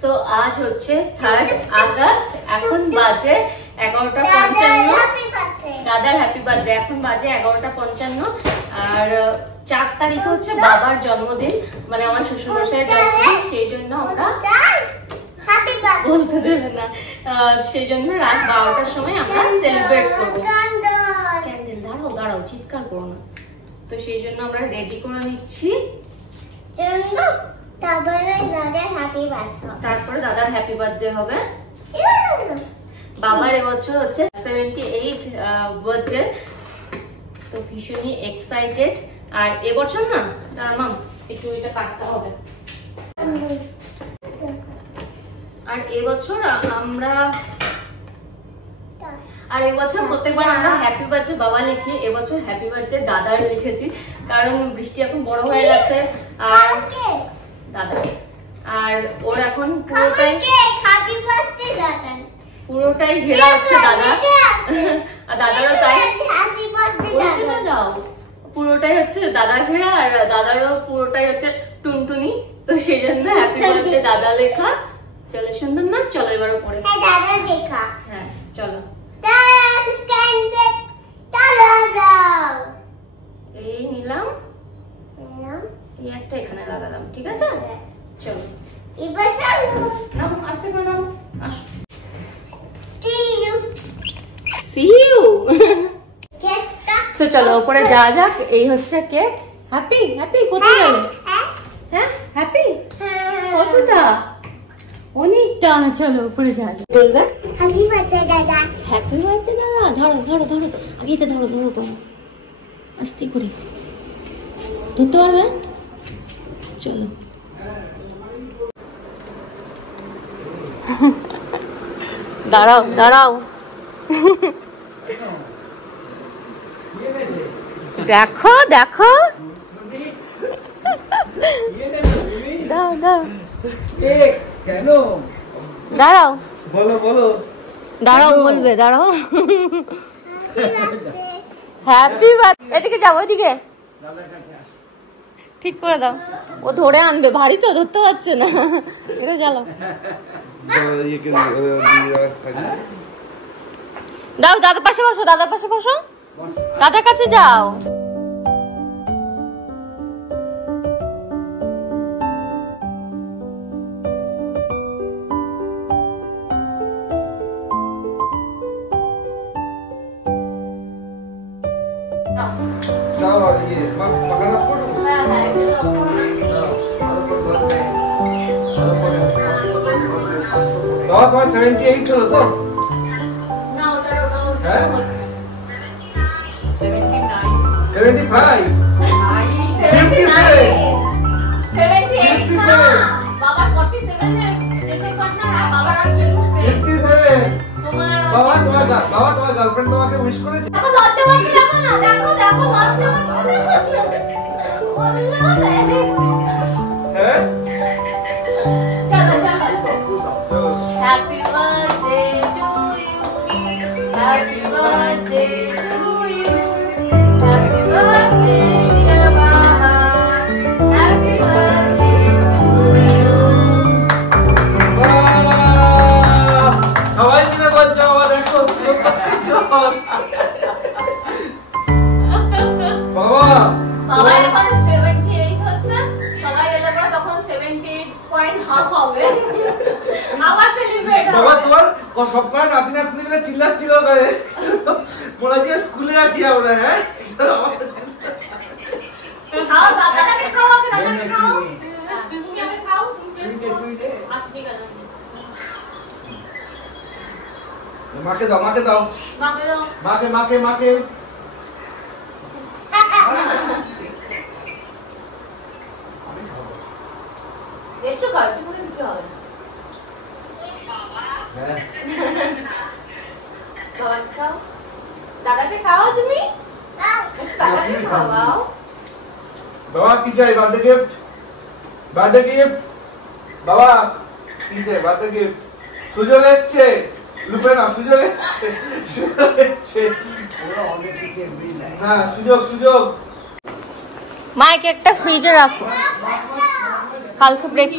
So আজ হচ্ছে 3rd August, এখন বাজে 11:55। দাদার হ্যাপি বার্থডে। এখন বাজে 11:55 আর 4 তারিখ হচ্ছে বাবার জন্মদিন, মানে আমার শ্বশুরমশাইয়ের জন্মদিন। সেই জন্য আমরা বলতে দেবে না, সেই জন্য রাত 12টার সময় আমরা সেলিব্রেট করবো। ক্যান্ডেল দাঁড়াও চিৎকার করো না। তো সেই জন্য আমরা রেডি করে নিচ্ছি, তারপরে দাদার হ্যাপি বার্থডে হবে। বাবার এবছর হচ্ছে 78 বার্থডে, তো ভীষণই এক্সাইটেড। আর এবছর না মাম একটু এটা কাটতে হবে। আর এবছর প্রত্যেকবার আমরা হ্যাপি বার্থডে বাবা লিখি, এবছর হ্যাপি বার্থডে দাদার লিখেছি, কারণ বৃষ্টি এখন বড় হয়ে গেছে আর দাদা, আর ওর এখন পুরোটাই ঘেরা হচ্ছে দাদা, আর দাদারও তাই, যাও পুরোটাই হচ্ছে দাদা ঘেরা, আর দাদারও পুরোটাই হচ্ছে টুনটুনি। তো সেই জন্য হ্যাপি বার্থডে দাদা লেখা। চলো সুন্দর না, চলো এবার পরে হ্যাঁ চলো। এই নিলাম, এই একটা এখানে লাগালাম, ঠিক আছে? চলো নাও, আস্তে করে নাও, আসো। See you. তো চলো উপরে যাওয়া যাক। এই হচ্ছে কেক। হ্যাপি হ্যাপি কোথায় গেল? হ্যাঁ হ্যাপি কতটা? অনেকটা। চলো উপরে যাওয়া যাক। বলবে হ্যাপি বার্থডে দাদা। হ্যাপি বার্থডে দাদা। ধরো ধরো ধরো, আগেতে ধরো ধরো ধরো, আস্তে করে ধরতে পারবে? চলো দাঁড়াও দাঁড়াও, দেখো দেখো, দাও দাও, দাঁড়াও বলো বলো, দাঁড়াও বলবে, দাঁড়াও। Happy birthday. এদিকে যাও, ওইদিকে ঠিক করে দাও, ও ধরে আনবে, ভারী তো ধরতে পারছে না। এটা চালো, দাও দাদার পাশে বসো, দাদার পাশে বসো, দাদার কাছে যাও। তোমার 78 ছিল তো? না ওটা হচ্ছে 79 75 78 না বাবা 47 এ যেতে পারনা। হ্যাঁ বাবার আর 57 বাবা তোমার গার্লফ্রেন্ড তোমাকে উইশ করেছে? দেখো লজ্জা পাচ্ছি, দেখো না, দেখো দেখো লজ্জা পাচ্ছি, হ্যাঁ Happy birthday to you, happy birthday to you, happy birthday dear Baba, happy birthday to you. সবাই মিলে বলছো, বাবা দেখো বাবা বাবা এখন 78 হচ্ছে, সবাই এলে পরে তখন 78.5 হবে। আবার সেলিব্রেট হবে। বাবা তোমার সবকটা নাতি নাতনি মিলে চিল্লাচ্ছিল করে, বলা যে স্কুলে আছি আমরা। হ্যাঁ খাও, দাদাকে খাওয়াবে, দাদাকে খাও, তুমি আগে খাও, তুই দে। আচ্ছা ঠিক আছে, মাকে দাও, মাকে দাও, মাকে দাও, মাকে মাকে মাকে। একটু খাও, একটু করে দিতে হবে। হ্যাঁ বাবাকে খাও, দাদাকে খাও, তুমি দাদাকে খাওয়াও। বাবা কি চাই? বার্থডে গিফট, বার্থডে গিফট বাবা কি চাই? Birthday gift. সুযোগ এসছে, লুপে না, সুযোগ এসছে, সুযোগ এসছে। হ্যাঁ সুযোগ সুযোগ। মাইক একটা ফ্রিজে রাখো, কালকে ব্রেক।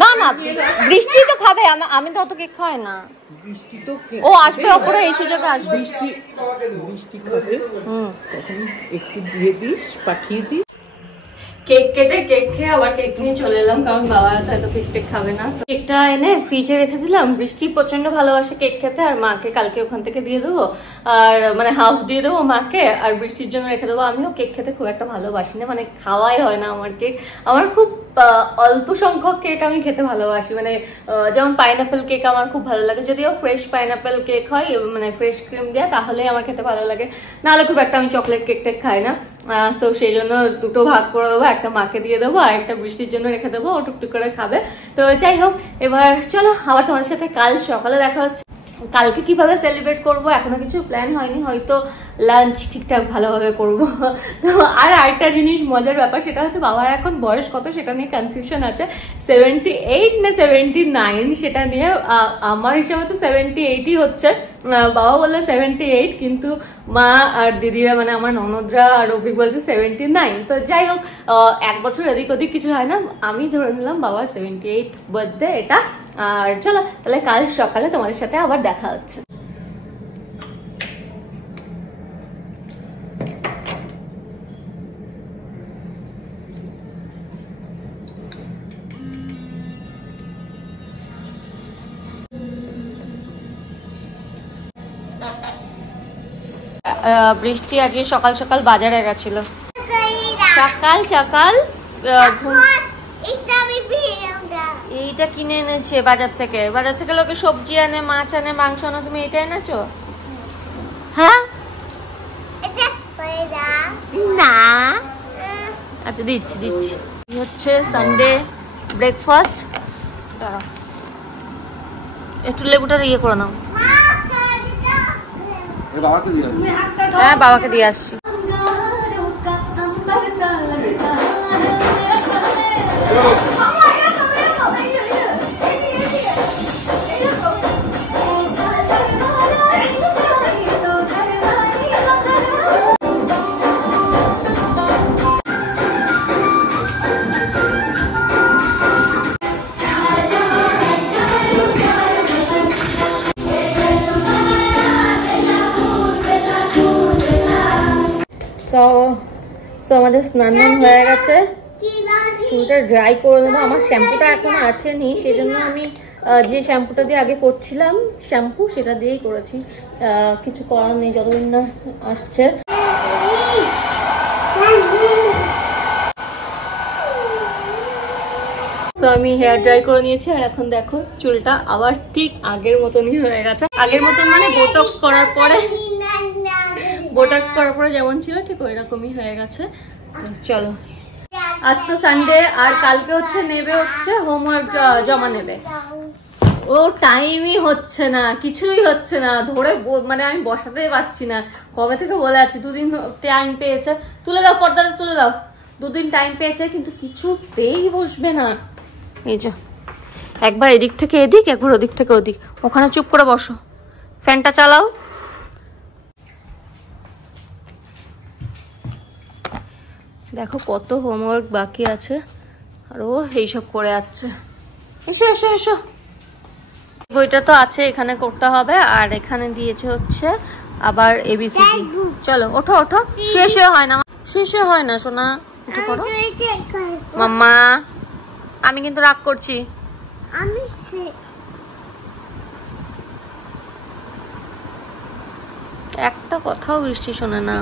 না না, বৃষ্টি তো খাবে, আমি তো অত কেক খাই না। বৃষ্টি তো ও আসবে ওপরে, এই সুযোগে আসবে। বৃষ্টি খাবে, তখন একটু দিয়ে দিস, পাঠিয়ে দিস। কেক কেটে কেক খেয়ে আবার কেক নিয়ে চলে এলাম, কারণ বাবা হয়তো কেক টেক খাবে না। কেকটা এনে ফ্রিজে রেখে দিলাম। বৃষ্টি প্রচন্ড ভালোবাসে কেক খেতে, আর মাকে কালকে ওখান থেকে দিয়ে দেবো, আর মানে হাফ দিয়ে দেবো মাকে, আর বৃষ্টির জন্য রেখে দেবো। আমিও কেক খেতে খুব একটা ভালোবাসি না, মানে খাওয়াই হয় না আমার কেক। আমার খুব অল্প সংখ্যক কেক আমি খেতে ভালোবাসি, মানে যেমন পাইনাপেল কেক আমার খুব ভালো লাগে, যদিও ফ্রেশ পাইনাপেল কেক হয়, মানে ফ্রেশ ক্রিম দেওয়া, তাহলে আমার খেতে ভালো লাগে। নাহলে খুব একটা আমি চকলেট কেক টেক খাই না। সো সেই জন্য দুটো ভাগ করে দেবো, একটা মাকে দিয়ে দেবো আর একটা বৃষ্টির জন্য রেখে দেবো, ও টুকটুক করে খাবে। তো যাই হোক, এবার চলো আবার তোমাদের সাথে কাল সকালে দেখা হচ্ছে। কালকে কিভাবে সেলিব্রেট করবো এখনো কিছু প্ল্যান হয়নি, হয়তো লাঞ্চ ঠিকঠাক ভালোভাবে করবো। তো আর আরেকটা জিনিস মজার ব্যাপার, সেটা হচ্ছে বাবার এখন বয়স কত সেটা নিয়ে কনফিউশন আছে, 78 না 79 সেটা নিয়ে। আমার হিসাবে তো 78ই হচ্ছে, বাবা বললো 78, কিন্তু মা আর দিদিরা মানে আমার ননদরা আর অভিক বলছে 79। তো যাই হোক, 1 বছর এদিক ওদিক কিছু হয় না, আমি ধরে নিলাম বাবার 78 বার্থডে এটা। আর চলো তাহলে কাল সকালে তোমাদের সাথে আবার দেখা হচ্ছে। বৃষ্টি আজকে সকাল সকাল বাজারে গেছিল, সকাল সকাল এইটা কিনে এনেছে বাজার থেকে। বাজার থেকে লোকে সবজি আনে, মাছ আনে, মাংস আনে, তুমি এটা এনেছো? হ্যাঁ না, আচ্ছা দিচ্ছি দিচ্ছি। হচ্ছে সানডে ব্রেকফাস্ট। দাঁড়াও একটু লেবুটার ইয়ে করে নাও। হ্যাঁ বাবাকে দিয়ে আসছি। তো আমাদের স্নান হয়ে গেছে, চুলটা ড্রাই করে নেবো। আমার শ্যাম্পুটা এখনো আসেনি, সেই জন্য আমি যে শ্যাম্পুটা দিয়ে আগে করছিলাম শ্যাম্পু, সেটা দিয়েই করেছি। কিছু করার নেই যতদিন না আসছে। তো আমি হেয়ার ড্রাই করে নিয়েছি, আর এখন দেখো চুলটা আবার ঠিক আগের মতনই হয়ে গেছে। আগের মতন মানে বোটক্স করার পরে যেমন ছিল ঠিক ওই রকমই হয়ে গেছে। চলো, আজ তো সানডে, আর কালকে হচ্ছে নেবে হচ্ছে হোমওয়ার্ক জমা নেবে। ও টাইমই হচ্ছে না, কিছুই হচ্ছে না, ধরে মানে আমি বসাতেই পারছি না। কবে থেকে বলে আছি, 2 দিন টাইম পেয়েছে, তুলে দাও পর্দাটা তুলে দাও, 2 দিন টাইম পেয়েছে, কিন্তু কিছুতেই বসবে না। এই যে একবার এদিক থেকে এদিক, একবার ওদিক থেকে ওদিক। ওখানে চুপ করে বসো, ফ্যানটা চালাও। দেখো কত হোমওয়ার্ক বাকি আছে, আর ও এইসব করে যাচ্ছে। এসো এসো এসো, বইটা তো আছে এখানে করতে হবে, আর এখানে দিয়েছে হচ্ছে আবার এবিসিডি। চলো ওঠো ওঠো, শেষ হয় না, শেষ হয় না সোনা, উঠে পড়ো। মাম্মা আমি কিন্তু রাগ করছি, একটা কথাও বৃষ্টি শোনে না।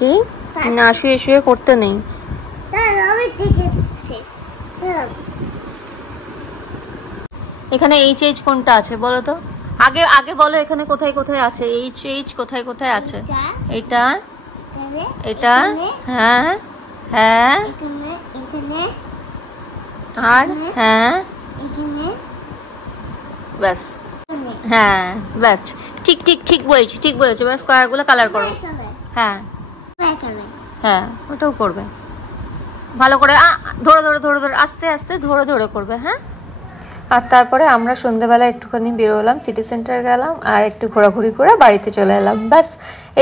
কি না, শুয়ে শুয়ে করতে নেই। এখানে এইচ কোনটা আছে বলো তো, আগে আগে বলো, এখানে কোথায় কোথায় আছে এইচ কোথায় কোথায় আছে? এটা এটা, হ্যাঁ হ্যাঁ, আর হ্যাঁ, ব্যাস, হ্যাঁ ব্যাস, ঠিক ঠিক ঠিক বলেছি, ঠিক বলেছি। ব্যাস স্কয়ারগুলো কালার করো। হ্যাঁ হ্যাঁ, ওটাও করবে ভালো করে, ধরে ধরে ধরে ধরে, আস্তে আস্তে ধরে ধরে করবে। হ্যাঁ আর তারপরে আমরা সন্ধ্যেবেলা একটুখানি বেরোলাম, সিটি সেন্টার গেলাম আর একটু ঘোরাঘুরি করে বাড়িতে চলে এলাম। ব্যাস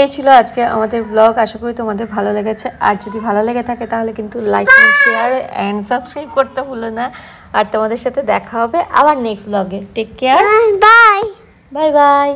এই ছিল আজকে আমাদের ব্লগ। আশা করি তোমাদের ভালো লেগেছে। আর যদি ভালো লেগে থাকে তাহলে কিন্তু লাইক শেয়ার অ্যান্ড সাবস্ক্রাইব করতে ভুলো না। আর তোমাদের সাথে দেখা হবে আবার নেক্সট ব্লগে। Take care, bye by.